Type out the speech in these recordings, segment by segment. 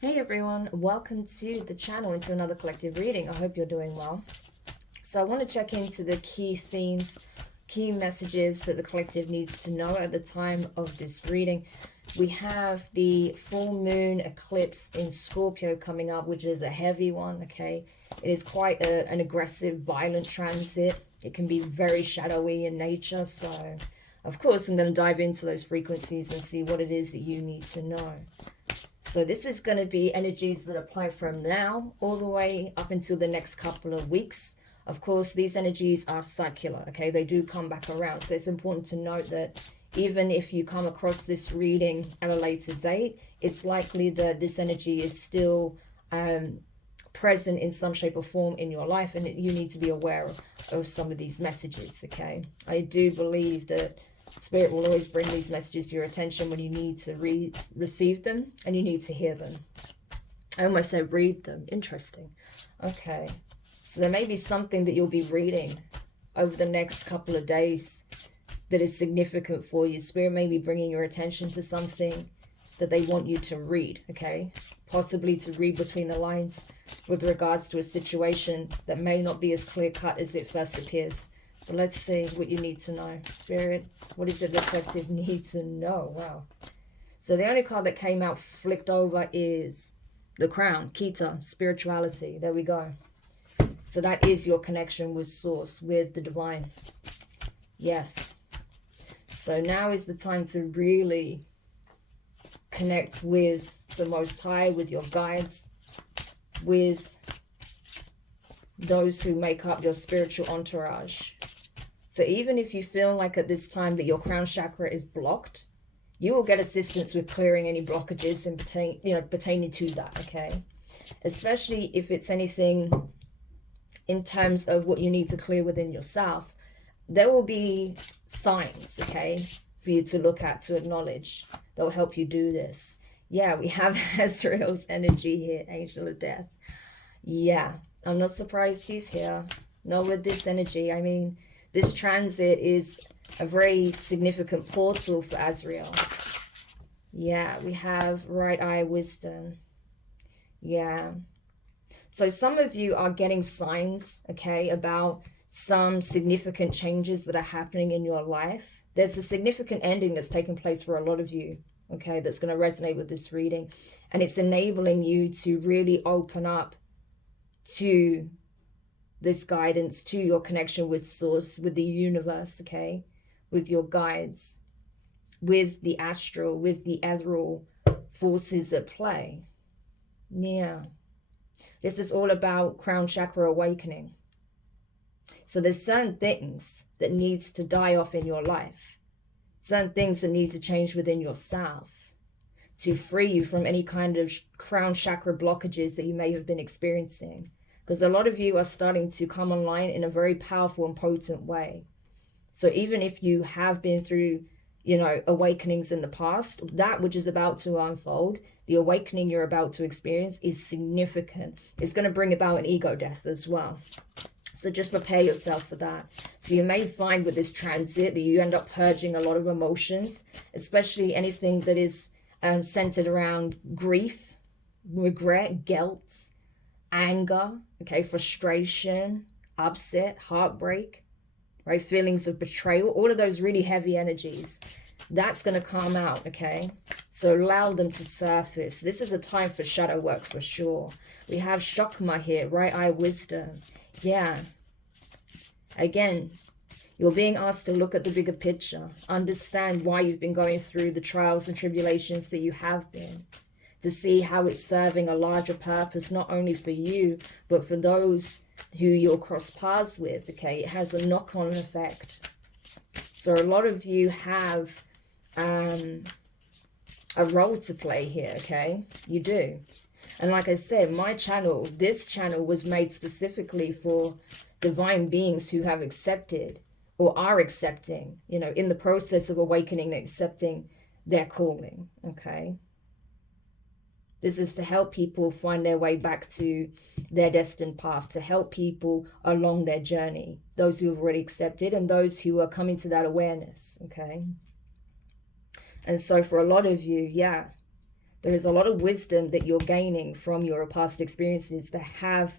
Hey everyone, welcome to the channel, into another collective reading. I hope you're doing well. So I want to check into the key themes, key messages that the collective needs to know at the time of this reading. We have the full moon eclipse in Scorpio coming up, which is a heavy one, okay? It is quite an aggressive, violent transit. It can be very shadowy in nature, so of course I'm going to dive into those frequencies and see what it is that you need to know. So this is going to be energies that apply from now all the way up until the next couple of weeks. Of course, these energies are circular, okay? They do come back around. So it's important to note that even if you come across this reading at a later date, it's likely that this energy is still present in some shape or form in your life, and you need to be aware of some of these messages, okay? I do believe that Spirit will always bring these messages to your attention when you need to receive them and you need to hear them. I almost said read them. Interesting. Okay. So there may be something that you'll be reading over the next couple of days that is significant for you. Spirit may be bringing your attention to something that they want you to read, okay? Possibly to read between the lines with regards to a situation that may not be as clear-cut as it first appears. So let's see what you need to know. Spirit, what is it the collective need to know? Wow. So the only card that came out flicked over is the Crown, Kita, spirituality. There we go. So that is your connection with Source, with the divine. Yes. So now is the time to really connect with the Most High, with your guides, with those who make up your spiritual entourage. So even if you feel like at this time that your crown chakra is blocked, you will get assistance with clearing any blockages and pertaining to that, okay? Especially if it's anything in terms of what you need to clear within yourself. There will be signs, okay, for you to look at, to acknowledge, that will help you do this. Yeah, we have Azrael's energy here, Angel of Death. Yeah, I'm not surprised he's here. Not with this energy. I mean, this transit is a very significant portal for Azrael. Yeah, we have right eye wisdom. Yeah. So some of you are getting signs, okay, about some significant changes that are happening in your life. There's a significant ending that's taking place for a lot of you, okay, that's going to resonate with this reading. And it's enabling you to really open up to this guidance, to your connection with Source, with the universe, okay, with your guides, with the astral, with the ethereal forces at play. Yeah. This is all about crown chakra awakening. So there's certain things that needs to die off in your life, certain things that need to change within yourself to free you from any kind of crown chakra blockages that you may have been experiencing. Because a lot of you are starting to come online in a very powerful and potent way. So even if you have been through, awakenings in the past, that which is about to unfold, the awakening you're about to experience is significant. It's going to bring about an ego death as well. So just prepare yourself for that. So you may find with this transit that you end up purging a lot of emotions, especially anything that is centered around grief, regret, guilt, anger, okay, frustration, upset, heartbreak, right, feelings of betrayal, all of those really heavy energies. That's going to come out, okay? So allow them to surface. This is a time for shadow work for sure. We have Shakma here, right eye wisdom. Yeah. Again, you're being asked to look at the bigger picture, understand why you've been going through the trials and tribulations that you have been, to see how it's serving a larger purpose, not only for you, but for those who you'll cross paths with, okay? It has a knock-on effect. So a lot of you have a role to play here, okay? You do. And like I said, this channel was made specifically for divine beings who have accepted or are accepting, in the process of awakening and accepting their calling, okay? This is to help people find their way back to their destined path, to help people along their journey, those who have already accepted and those who are coming to that awareness, okay? And so for a lot of you, yeah, There is a lot of wisdom that you're gaining from your past experiences that have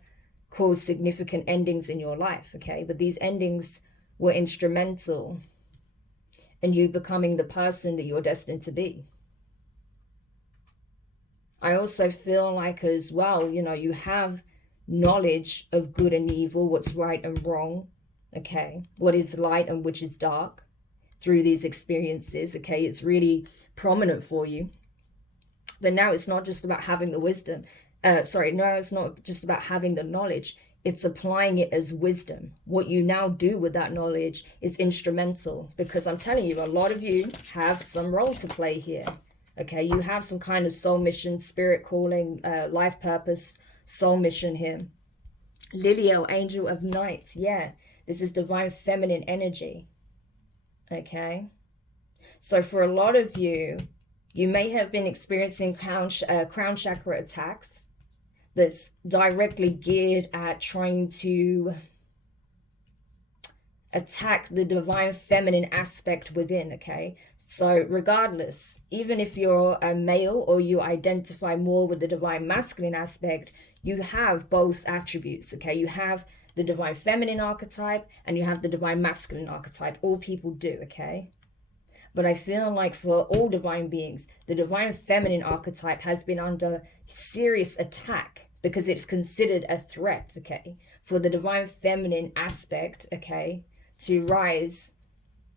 caused significant endings in your life, okay? But these endings were instrumental in you becoming the person that you're destined to be. I also feel like as well, you know, you have knowledge of good and evil, what's right and wrong, okay? What is light and which is dark through these experiences, okay? It's really prominent for you. But now it's not just about having the wisdom. It's not just about having the knowledge. It's applying it as wisdom. What you now do with that knowledge is instrumental, because I'm telling you, a lot of you have some role to play here. Okay, you have some kind of soul mission, spirit calling, life purpose, soul mission here. Liliel, angel of night. Yeah, this is divine feminine energy. Okay, so for a lot of you, you may have been experiencing crown chakra attacks that's directly geared at trying to attack the divine feminine aspect within, okay? So regardless, even if you're a male or you identify more with the divine masculine aspect, you have both attributes, okay? You have the divine feminine archetype and you have the divine masculine archetype. All people do, okay? But I feel like for all divine beings, the divine feminine archetype has been under serious attack because it's considered a threat, okay? For the divine feminine aspect, okay, to rise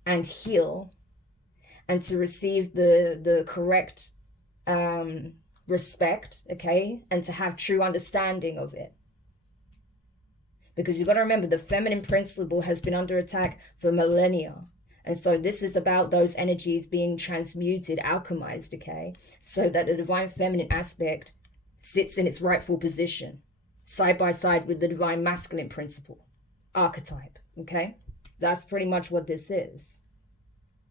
and heal and to receive the correct respect, okay, and to have true understanding of it. Because you've got to remember, the feminine principle has been under attack for millennia. And so this is about those energies being transmuted, alchemized, okay, so that the divine feminine aspect sits in its rightful position, side by side with the divine masculine principle, archetype, okay? That's pretty much what this is.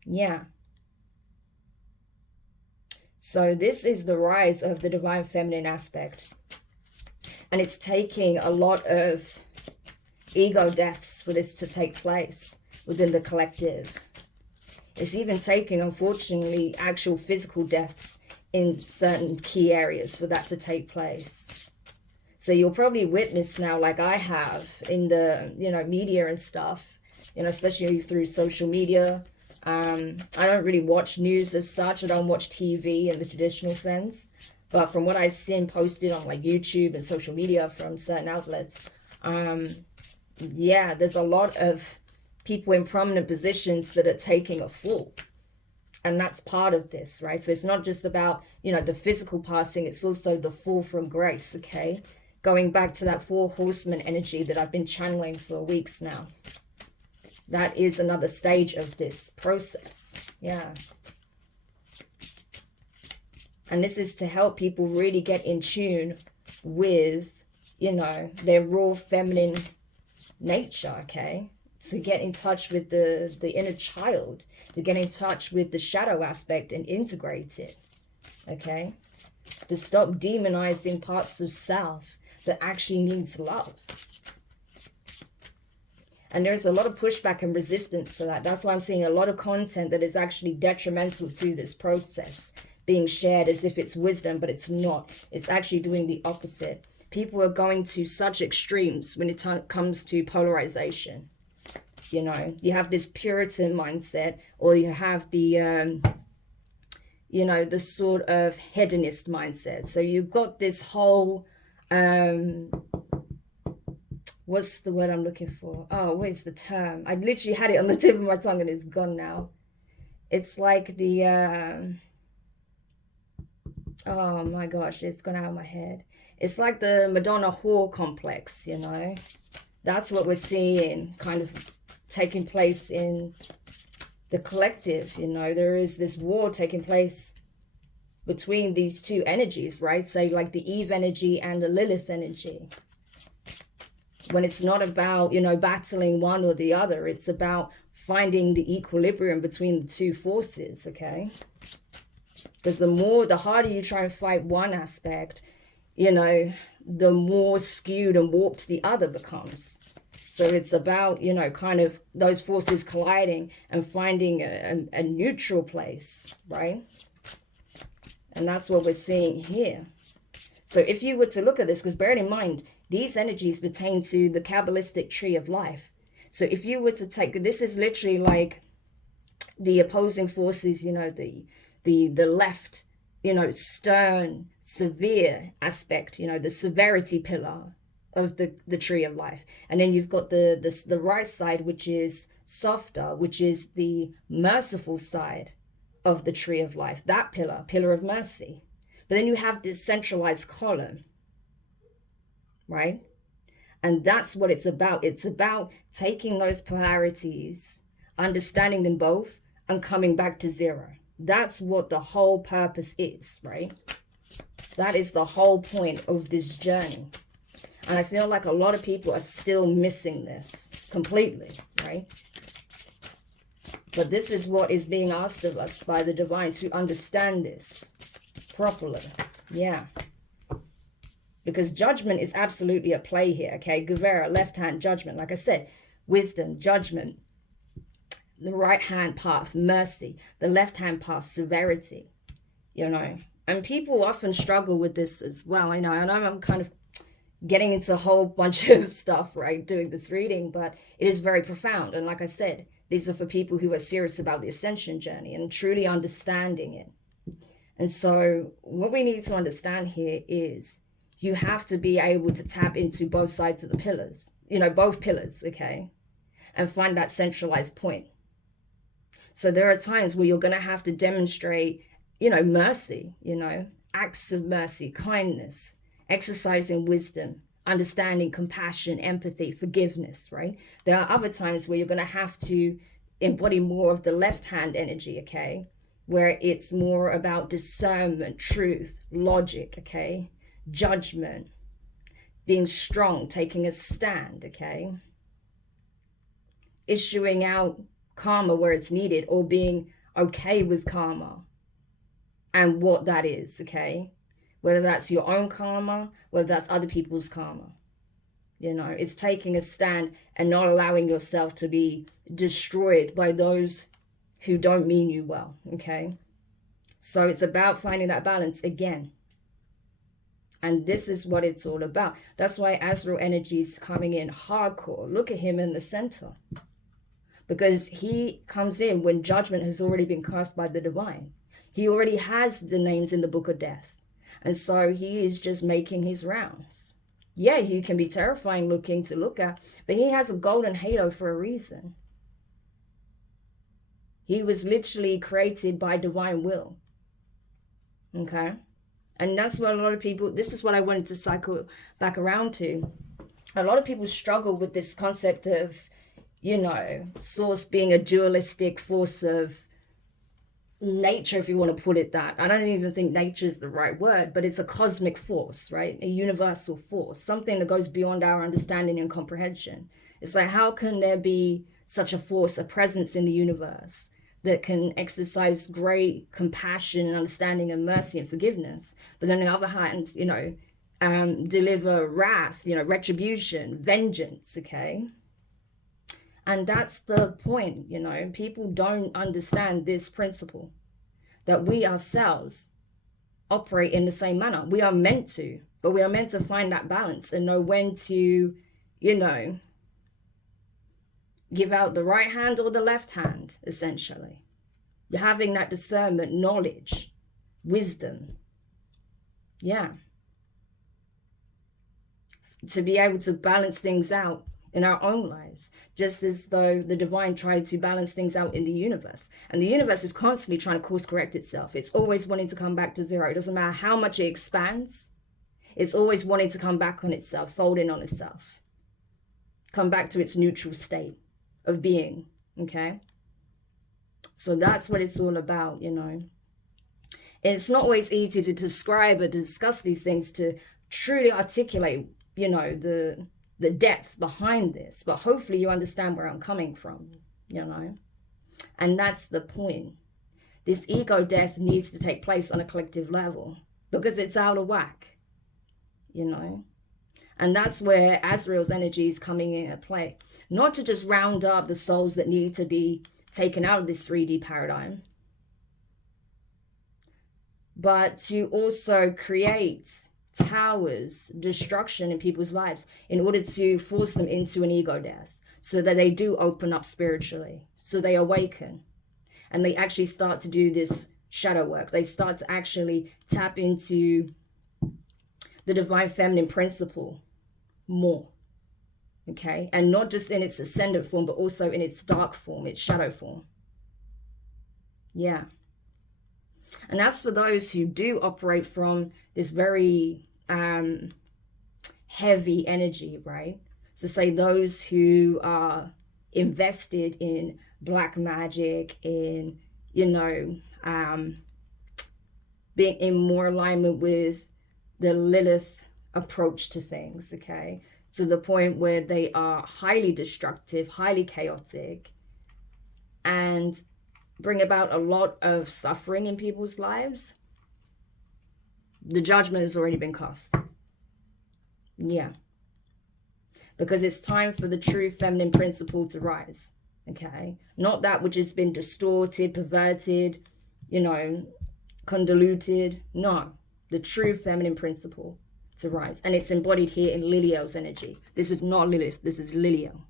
Yeah. So this is the rise of the divine feminine aspect. And it's taking a lot of ego deaths for this to take place within the collective. It's even taking, unfortunately, actual physical deaths in certain key areas for that to take place. So you'll probably witness now, like I have in the, you know, media and stuff, you know, especially through social media. I don't really watch news as such. I don't watch TV in the traditional sense. But from what I've seen posted on like YouTube and social media from certain outlets, yeah, there's a lot of people in prominent positions that are taking a fall. And that's part of this, right? So it's not just about, you know, the physical passing, it's also the fall from grace, okay? Going back to that 4 horsemen energy that I've been channeling for weeks now. That is another stage of this process, yeah. And this is to help people really get in tune with, you know, their raw feminine nature, okay? To get in touch with the inner child, to get in touch with the shadow aspect and integrate it, okay? To stop demonizing parts of self that actually needs love. And there's a lot of pushback and resistance to that. That's why I'm seeing a lot of content that is actually detrimental to this process being shared as if it's wisdom, but it's not. It's actually doing the opposite. People are going to such extremes when it comes to polarization. You know, you have this Puritan mindset, or you have the, you know, the sort of hedonist mindset. So you've got this whole, what's the word I'm looking for? Oh, where's the term? I literally had it on the tip of my tongue and it's gone now. It's like the, oh my gosh, it's gone out of my head. It's like the Madonna whore complex, you know. That's what we're seeing kind of taking place in the collective, you know. There is this war taking place between these two energies, right? Say like the Eve energy and the Lilith energy. When it's not about, you know, battling one or the other, it's about finding the equilibrium between the two forces, okay? Because the harder you try and fight one aspect, you know, the more skewed and warped the other becomes. So it's about, you know, kind of those forces colliding and finding a neutral place, right? And that's what we're seeing here. So if you were to look at this, because bear in mind, these energies pertain to the Kabbalistic tree of life. So if you were to take, this is literally like the opposing forces, you know, the left, you know, stern, severe aspect, you know, the severity pillar of the tree of life. And then you've got the right side, which is softer, which is the merciful side of the tree of life, that pillar of mercy. But then you have this centralized column, right? And that's what it's about. It's about taking those polarities, understanding them both, and coming back to zero. That's what the whole purpose is, right? That is the whole point of this journey. And I feel like a lot of people are still missing this completely, right? But this is what is being asked of us by the divine, to understand this properly. Yeah. Because judgment is absolutely at play here, okay? Guvera, left hand, judgment. Like I said, wisdom, judgment. The right hand path, mercy. The left hand path, severity. You know, and people often struggle with this as well. I know I'm kind of getting into a whole bunch of stuff, right, doing this reading, but it is very profound. And like I said, these are for people who are serious about the ascension journey and truly understanding it. And so what we need to understand here is you have to be able to tap into both sides of the pillars, you know, both pillars, okay, and find that centralized point. So there are times where you're going to have to demonstrate, you know, mercy, you know, acts of mercy, kindness, exercising wisdom, understanding, compassion, empathy, forgiveness, right? There are other times where you're going to have to embody more of the left hand energy, okay, where it's more about discernment, truth, logic, okay, judgment, being strong, taking a stand, okay, issuing out karma where it's needed, or being okay with karma and what that is, okay, whether that's your own karma, whether that's other people's karma. You know, it's taking a stand and not allowing yourself to be destroyed by those who don't mean you well, okay? So it's about finding that balance again. And this is what it's all about. That's why Azrael energy is coming in hardcore. Look at him in the center. Because he comes in when judgment has already been cast by the divine. He already has the names in the book of death. And so he is just making his rounds. Yeah, he can be terrifying looking to look at, but he has a golden halo for a reason. He was literally created by divine will. Okay? And that's what a lot of people, this is what I wanted to cycle back around to. A lot of people struggle with this concept of, you know, source being a dualistic force of nature, if you want to put it that. I don't even think nature is the right word, but it's a cosmic force, right? A universal force, something that goes beyond our understanding and comprehension. It's like, how can there be such a force, a presence in the universe that can exercise great compassion and understanding and mercy and forgiveness, but then on the other hand, you know, deliver wrath, you know, retribution, vengeance, okay? And that's the point, you know, people don't understand this principle, that we ourselves operate in the same manner. We are meant to, but we are meant to find that balance and know when to, you know, give out the right hand or the left hand, essentially. You're having that discernment, knowledge, wisdom. Yeah. To be able to balance things out in our own lives, just as though the divine tried to balance things out in the universe. And the universe is constantly trying to course correct itself. It's always wanting to come back to zero. It doesn't matter how much it expands. It's always wanting to come back on itself, fold in on itself. Come back to its neutral state of being, okay? So that's what it's all about, you know. And it's not always easy to describe or discuss these things, to truly articulate, you know, the depth behind this, but hopefully you understand where I'm coming from, you know. And that's the point. This ego death needs to take place on a collective level because it's out of whack, you know. And that's where Azrael's energy is coming in at play. Not to just round up the souls that need to be taken out of this 3D paradigm, but to also create towers, destruction in people's lives in order to force them into an ego death, so that they do open up spiritually, so they awaken and they actually start to do this shadow work. They start to actually tap into the divine feminine principle more, okay? And not just in its ascendant form, but also in its dark form, its shadow form. Yeah. And that's for those who do operate from this very heavy energy, right? So say those who are invested in black magic, in, you know, being in more alignment with the Lilith approach to things, okay? To the point where they are highly destructive, highly chaotic, and bring about a lot of suffering in people's lives. The judgment has already been cast. Yeah. Because it's time for the true feminine principle to rise, okay? Not that which has been distorted, perverted, you know, convoluted. No, the true feminine principle to rise. And it's embodied here in Lilio's energy. This is not Lilith, this is Lilio.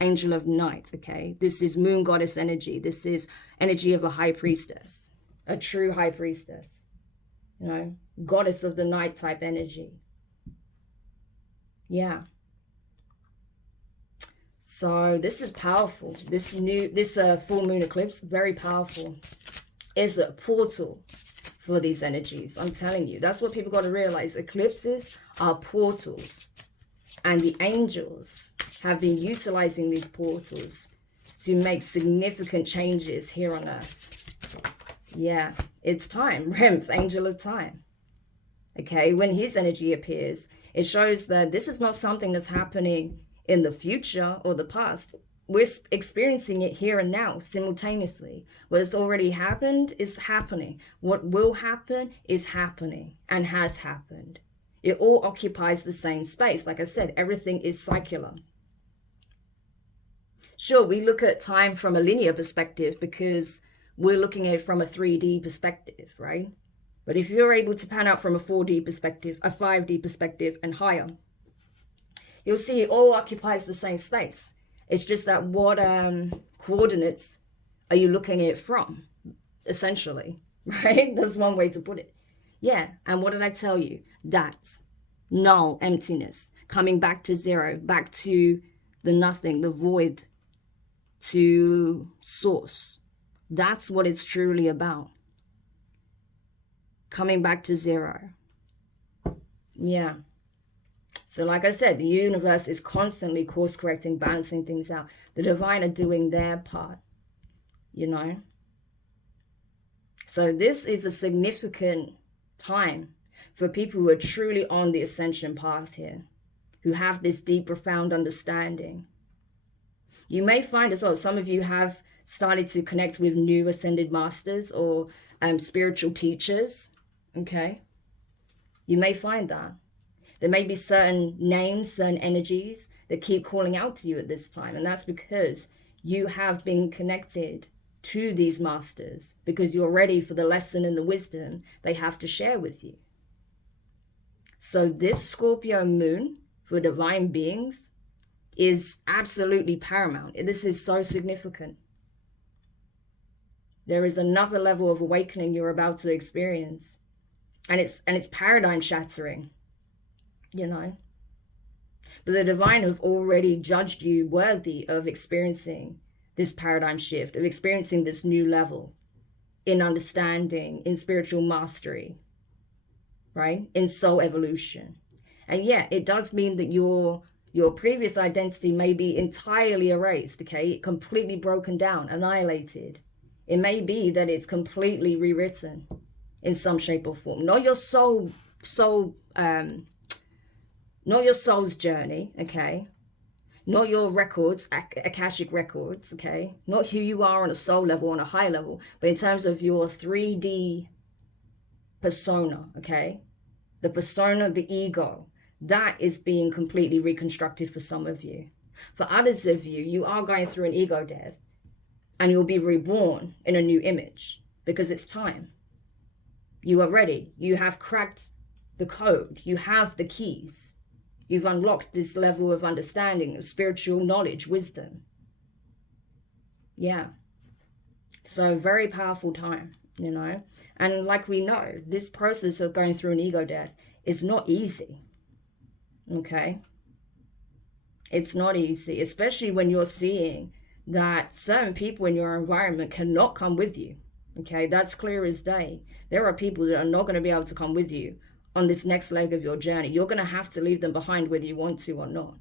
Angel of night, okay? This is moon goddess energy. This is energy of a high priestess, a true high priestess, you know, goddess of the night type energy. Yeah. So this is powerful. This full moon eclipse, very powerful. It's a portal for these energies. I'm telling you, that's what people got to realize. Eclipses are portals, and the angels have been utilizing these portals to make significant changes here on earth. Yeah, it's time. Remph, angel of time. Okay, when his energy appears, it shows that this is not something that's happening in the future or the past. We're experiencing it here and now simultaneously. What has already happened is happening. What will happen is happening and has happened. It all occupies the same space. Like I said, everything is circular. Sure, we look at time from a linear perspective because we're looking at it from a 3D perspective, right? But if you're able to pan out from a 4D perspective, a 5D perspective, and higher, you'll see it all occupies the same space. It's just that what coordinates are you looking at it from, essentially, right? That's one way to put it. Yeah, and what did I tell you? That null, emptiness, coming back to zero, back to the nothing, the void, to source. That's what it's truly about. Coming back to zero. Yeah. So like I said, the universe is constantly course correcting, balancing things out. The divine are doing their part, you know. So this is a significant time for people who are truly on the ascension path here, who have this deep, profound understanding. You may find as well, some of you have started to connect with new ascended masters or spiritual teachers, okay? You may find that. There may be certain names, certain energies that keep calling out to you at this time. And that's because you have been connected to these masters, because you're ready for the lesson and the wisdom they have to share with you. So this Scorpio moon for divine beings is absolutely paramount. This is so significant. There is another level of awakening you're about to experience. And it's paradigm shattering, you know. But the divine have already judged you worthy of experiencing this paradigm shift, of experiencing this new level in understanding, in spiritual mastery, right? In soul evolution. And yeah, it does mean that your previous identity may be entirely erased, okay? Completely broken down, annihilated. It may be that it's completely rewritten in some shape or form. Not your not your soul's journey, okay? Not your records, Akashic records, okay? Not who you are on a soul level, on a high level, but in terms of your 3D persona, okay? The persona of the ego, that is being completely reconstructed for some of you. For others of you, you are going through an ego death and you'll be reborn in a new image because it's time. You are ready. You have cracked the code. You have the keys. You've unlocked this level of understanding, of spiritual knowledge, wisdom. Yeah. So very powerful time, you know. And like we know, this process of going through an ego death is not easy. Okay. It's not easy, especially when you're seeing that certain people in your environment cannot come with you. Okay, that's clear as day. There are people that are not going to be able to come with you on this next leg of your journey. You're going to have to leave them behind whether you want to or not.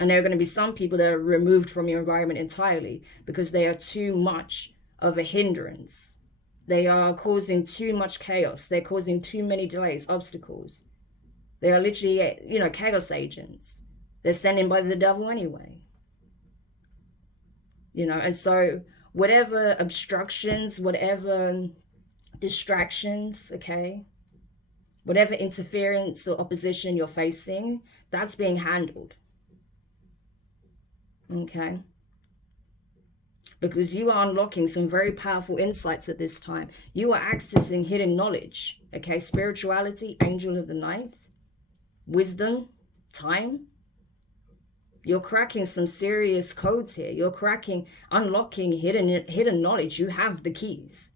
And there are going to be some people that are removed from your environment entirely because they are too much of a hindrance. They are causing too much chaos. They're causing too many delays, obstacles. They are literally, you know, chaos agents. They're sent in by the devil anyway. You know, and so whatever obstructions, whatever distractions, okay, whatever interference or opposition you're facing, that's being handled. Okay. Because you are unlocking some very powerful insights at this time. You are accessing hidden knowledge, okay, spirituality, angel of the night, wisdom, time. You're cracking some serious codes here. You're unlocking hidden knowledge. You have the keys,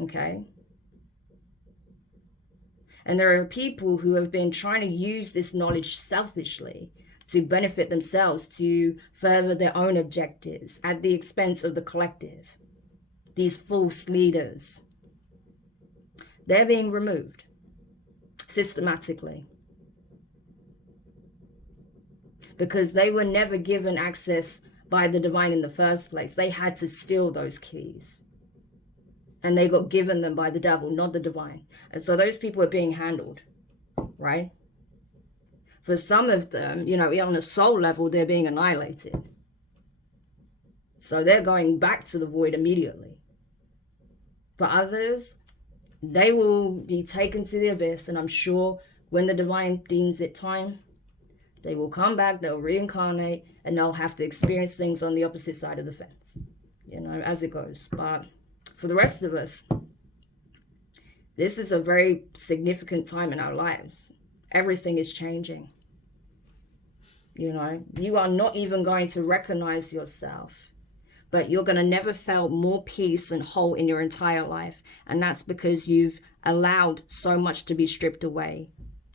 okay? And there are people who have been trying to use this knowledge selfishly to benefit themselves, to further their own objectives at the expense of the collective. These false leaders. They're being removed systematically. Because they were never given access by the divine in the first place. They had to steal those keys. And they got given them by the devil, not the divine. And so those people are being handled, right? For some of them, you know, on a soul level, they're being annihilated. So they're going back to the void immediately. For others, they will be taken to the abyss. And I'm sure when the divine deems it time, they will come back, they'll reincarnate, and they'll have to experience things on the opposite side of the fence, you know, as it goes. But for the rest of us, this is a very significant time in our lives. Everything is changing. You know, you are not even going to recognize yourself, but you're going to never feel more peace and whole in your entire life. And that's because you've allowed so much to be stripped away,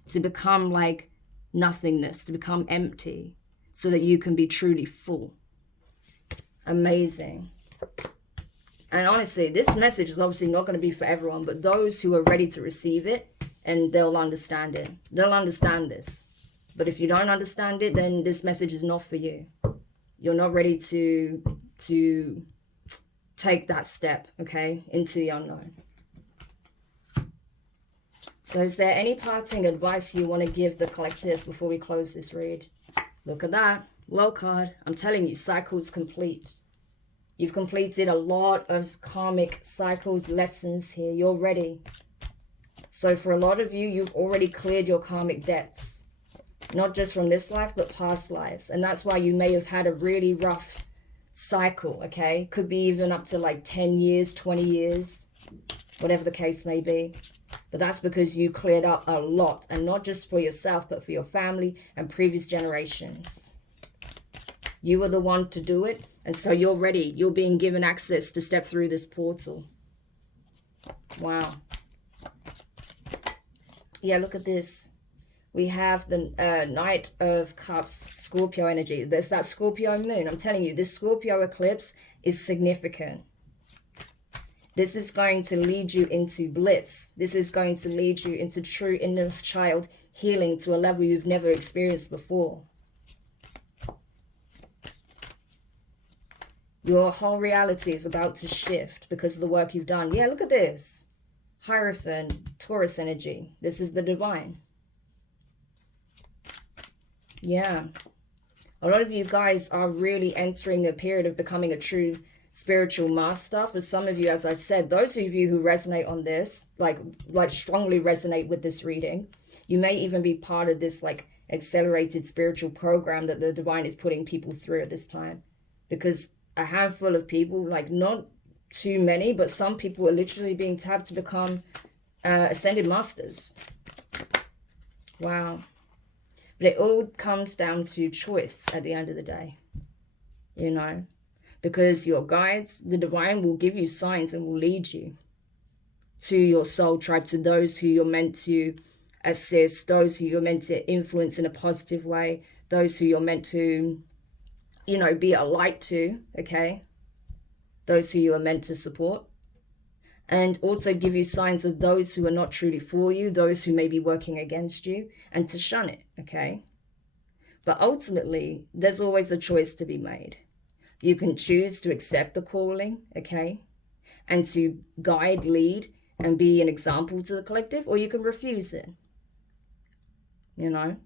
to become like nothingness, to become empty, so that you can be truly full. Amazing. And honestly, this message is obviously not going to be for everyone, but those who are ready to receive it, and they'll understand it. They'll understand this. But if you don't understand it, then this message is not for you. You're not ready to take that step, okay, into the unknown. So is there any parting advice you want to give the collective before we close this read? Look at that. Low card. I'm telling you, cycle's complete. You've completed a lot of karmic cycles, lessons here. You're ready. So for a lot of you, you've already cleared your karmic debts. Not just from this life, but past lives. And that's why you may have had a really rough cycle, okay? Could be even up to like 10 years, 20 years, whatever the case may be. But that's because you cleared up a lot, and not just for yourself, but for your family and previous generations. You were the one to do it, and so you're ready. You're being given access to step through this portal. Wow. Yeah, look at this. We have the Knight of Cups, Scorpio energy. There's that Scorpio moon. I'm telling you, this Scorpio eclipse is significant. This is going to lead you into bliss. This is going to lead you into true inner child healing to a level you've never experienced before. Your whole reality is about to shift because of the work you've done. Yeah, look at this. Hierophant, Taurus energy. This is the divine. Yeah. A lot of you guys are really entering a period of becoming a true spiritual master. For some of you, as I said, those of you who resonate on this, like strongly resonate with this reading, you may even be part of this like accelerated spiritual program that the divine is putting people through at this time. Because a handful of people, like not too many, but some people are literally being tapped to become Ascended Masters. Wow. But it all comes down to choice at the end of the day, you know, because your guides, the divine, will give you signs and will lead you to your soul tribe, to those who you're meant to assist, those who you're meant to influence in a positive way, those who you're meant to, you know, be a light to, okay? Those who you are meant to support. And also give you signs of those who are not truly for you, those who may be working against you, and to shun it, okay? But ultimately, there's always a choice to be made. You can choose to accept the calling, okay? And to guide, lead, and be an example to the collective, or you can refuse it. You know,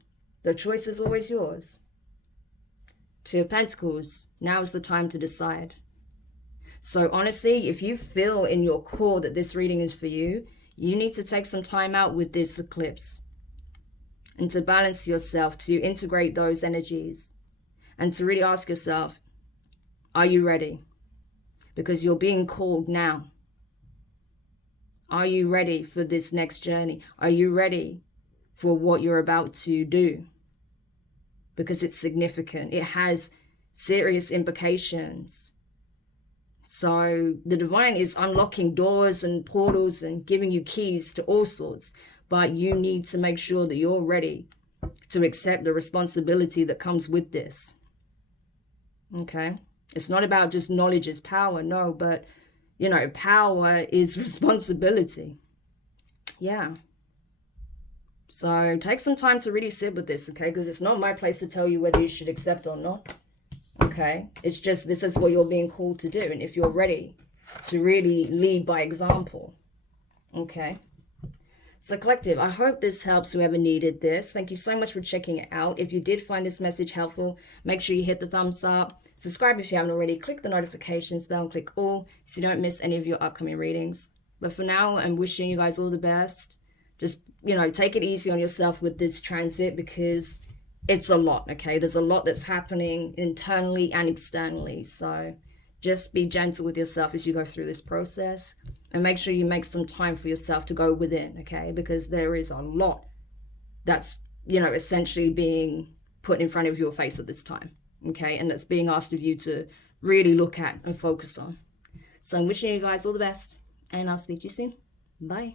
the choice is always yours. Two of Pentacles, now's the time to decide. So honestly, if you feel in your core that this reading is for you, you need to take some time out with this eclipse and to balance yourself, to integrate those energies, and to really ask yourself, are you ready? Because you're being called now. Are you ready for this next journey? Are you ready for what you're about to do? Because it's significant. It has serious implications. So the divine is unlocking doors and portals and giving you keys to all sorts, but you need to make sure that you're ready to accept the responsibility that comes with this. Okay? It's not about just knowledge is power, no, but, you know, power is responsibility. Yeah. So take some time to really sit with this, okay? Because it's not my place to tell you whether you should accept or not. Okay, it's just this is what you're being called to do, and if you're ready to really lead by example. Okay, so collective, I hope this helps whoever needed this. Thank you so much for checking it out. If you did find this message helpful, make sure you hit the thumbs up, subscribe if you haven't already, click the notifications bell and click all so you don't miss any of your upcoming readings. But for now, I'm wishing you guys all the best. Just, you know, take it easy on yourself with this transit, because it's a lot, okay? There's a lot that's happening internally and externally. So just be gentle with yourself as you go through this process, and make sure you make some time for yourself to go within, okay? Because there is a lot that's, you know, essentially being put in front of your face at this time, okay? And that's being asked of you to really look at and focus on. So I'm wishing you guys all the best, and I'll speak to you soon. Bye.